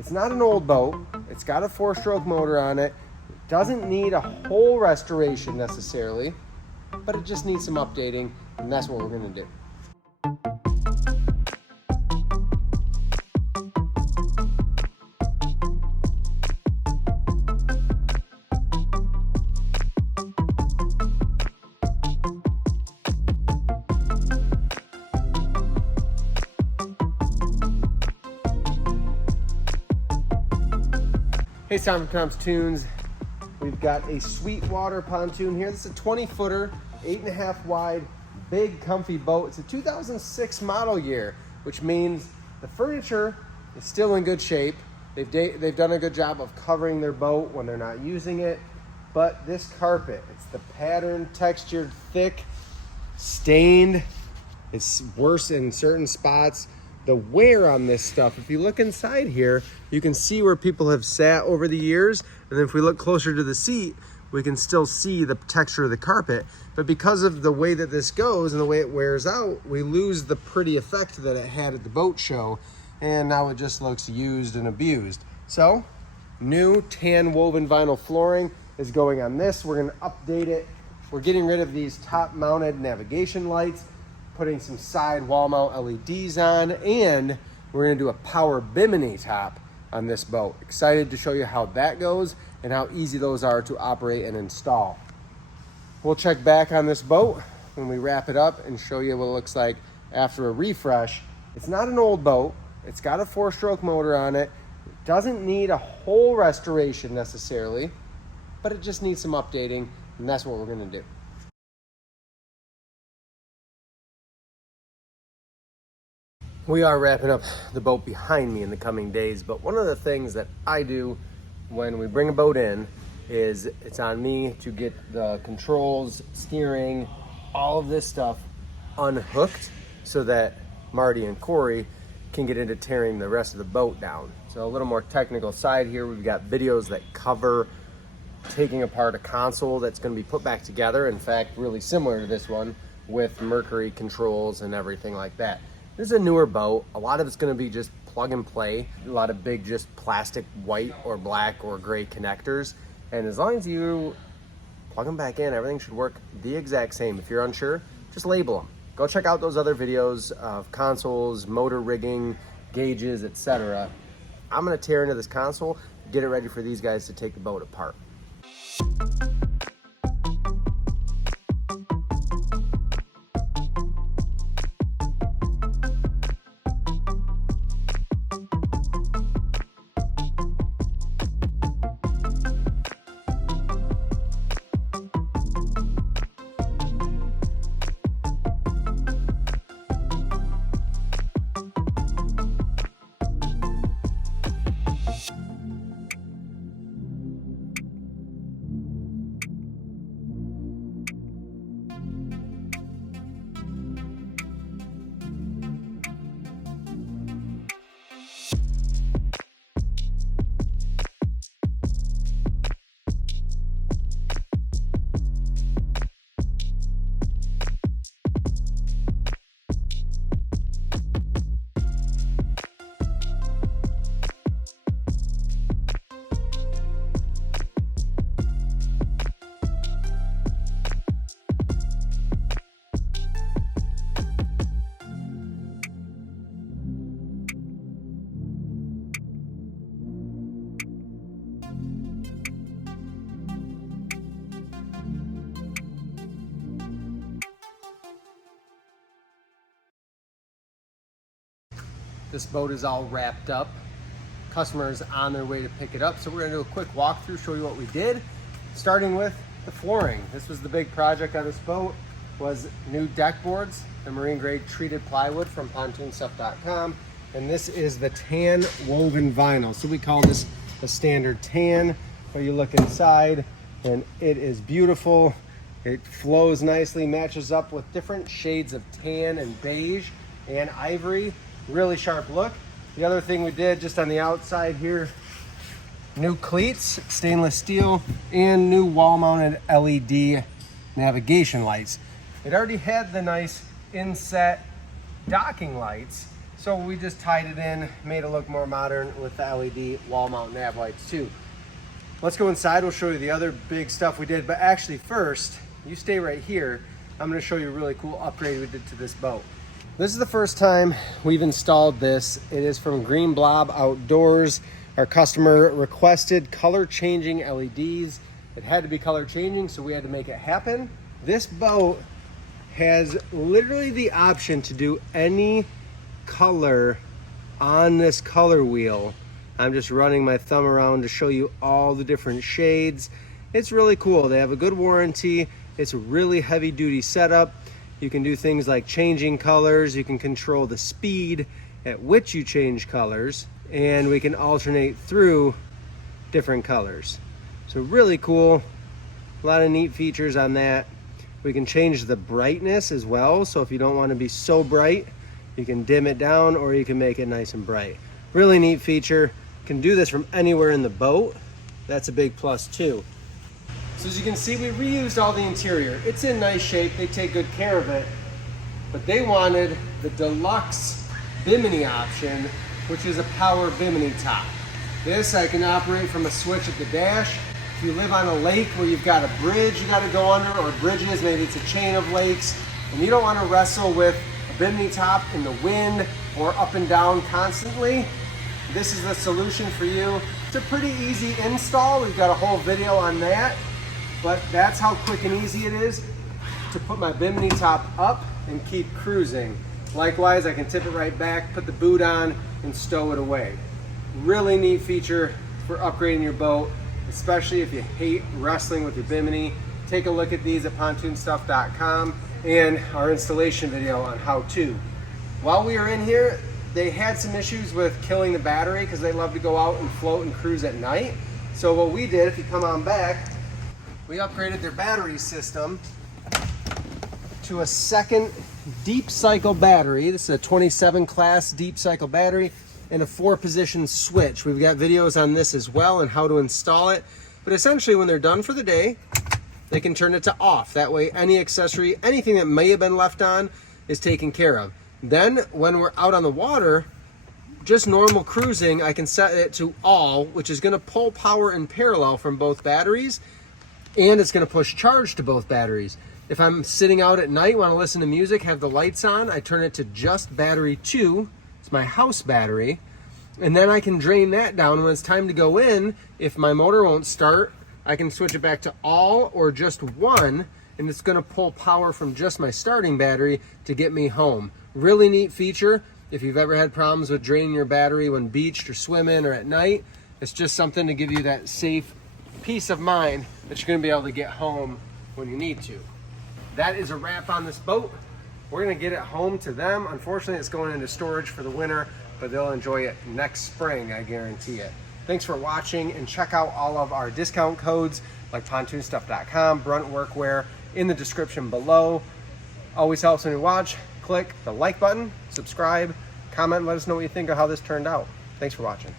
It's not an old boat. It's got a 4-stroke motor on it. It doesn't need a whole restoration necessarily, but it just needs some updating, and that's what we're gonna do. Hey, Tom from Toons. We've got a Sweetwater pontoon here. This is a 20-footer, 8.5 wide, big, comfy boat. It's a 2006 model year, which means the furniture is still in good shape. They've done a good job of covering their boat when they're not using it. But this carpet, it's the patterned, textured, thick, stained. It's worse in certain spots. The wear on this stuff, if you look inside here, you can see where people have sat over the years. And then if we look closer to the seat, we can still see the texture of the carpet. But because of the way that this goes and the way it wears out, we lose the pretty effect that it had at the boat show. And now it just looks used and abused. So, new tan woven vinyl flooring is going on this. We're gonna update it. We're getting rid of these top mounted navigation lights, putting some side wall mount LEDs on, and we're gonna do a power Bimini top on this boat. Excited to show you how that goes and how easy those are to operate and install. We'll check back on this boat when we wrap it up and show you what it looks like after a refresh. It's not an old boat. It's got a 4-stroke motor on it. It doesn't need a whole restoration necessarily, but it just needs some updating, and that's what we're gonna do. We are wrapping up the boat behind me in the coming days, but one of the things that I do when we bring a boat in is it's on me to get the controls, steering, all of this stuff unhooked so that Marty and Corey can get into tearing the rest of the boat down. So a little more technical side here, we've got videos that cover taking apart a console that's going to be put back together. In fact, really similar to this one with Mercury controls and everything like that. This is a newer boat. A lot of it's going to be just plug and play. A lot of big just plastic white or black or gray connectors. And as long as you plug them back in, everything should work the exact same. If you're unsure, just label them. Go check out those other videos of consoles, motor rigging, gauges, etc. I'm going to tear into this console, get it ready for these guys to take the boat apart. This boat is all wrapped up. Customers on their way to pick it up. So we're gonna do a quick walkthrough, show you what we did, starting with the flooring. This was the big project on this boat, was new deck boards, the marine grade treated plywood from PontoonStuff.com. And this is the tan woven vinyl. So we call this a standard tan, but you look inside and it is beautiful. It flows nicely, matches up with different shades of tan and beige and ivory. Really sharp look. The other thing we did just on the outside here, new cleats, stainless steel, and new wall-mounted LED navigation lights. It already had the nice inset docking lights, So we just tied it in, made it look more modern with the LED wall mount nav lights too. Let's go inside, we'll show you the other big stuff we did, but actually first, you stay right here. I'm gonna show you a really cool upgrade we did to this boat. This is the first time we've installed this. It is from Green Blob Outdoors. Our customer requested color changing LEDs. It had to be color changing, so we had to make it happen. This boat has literally the option to do any color on this color wheel. I'm just running my thumb around to show you all the different shades. It's really cool. They have a good warranty. It's a really heavy duty setup. You can do things like changing colors. You can control the speed at which you change colors, and we can alternate through different colors. So really cool. A lot of neat features on that. We can change the brightness as well. So if you don't want to be so bright, you can dim it down or you can make it nice and bright. Really neat feature. Can do this from anywhere in the boat. That's a big plus too. So as you can see, we reused all the interior. It's in nice shape. They take good care of it. But they wanted the deluxe Bimini option, which is a power Bimini top. This I can operate from a switch at the dash. If you live on a lake where you've got a bridge you got to go under, or bridges, maybe it's a chain of lakes, and you don't want to wrestle with a Bimini top in the wind or up and down constantly, this is the solution for you. It's a pretty easy install. We've got a whole video on that, but that's how quick and easy it is to put my Bimini top up and keep cruising. Likewise, I can tip it right back, put the boot on, and stow it away. Really neat feature for upgrading your boat, especially if you hate wrestling with your Bimini. Take a look at these at PontoonStuff.com and our installation video on how to. While we were in here, they had some issues with killing the battery because they love to go out and float and cruise at night. So what we did, if you come on back, we upgraded their battery system to a second deep cycle battery. This is a 27 class deep cycle battery and a 4-position switch. We've got videos on this as well and how to install it. But essentially when they're done for the day, they can turn it to off. That way any accessory, anything that may have been left on is taken care of. Then when we're out on the water, just normal cruising, I can set it to all, which is gonna pull power in parallel from both batteries, and it's gonna push charge to both batteries. If I'm sitting out at night, wanna listen to music, have the lights on, I turn it to just battery 2, it's my house battery, and then I can drain that down. When it's time to go in, if my motor won't start, I can switch it back to all or just one, and it's gonna pull power from just my starting battery to get me home. Really neat feature. If you've ever had problems with draining your battery when beached or swimming or at night, it's just something to give you that safe peace of mind that you're gonna be able to get home when you need to. That is a wrap on this boat. We're gonna get it home to them. Unfortunately, it's going into storage for the winter, but they'll enjoy it next spring, I guarantee it. Thanks for watching, and check out all of our discount codes like PontoonStuff.com, Brunt Workwear in the description below. Always helps when you watch. Click the like button, subscribe, comment, let us know what you think of how this turned out. Thanks for watching.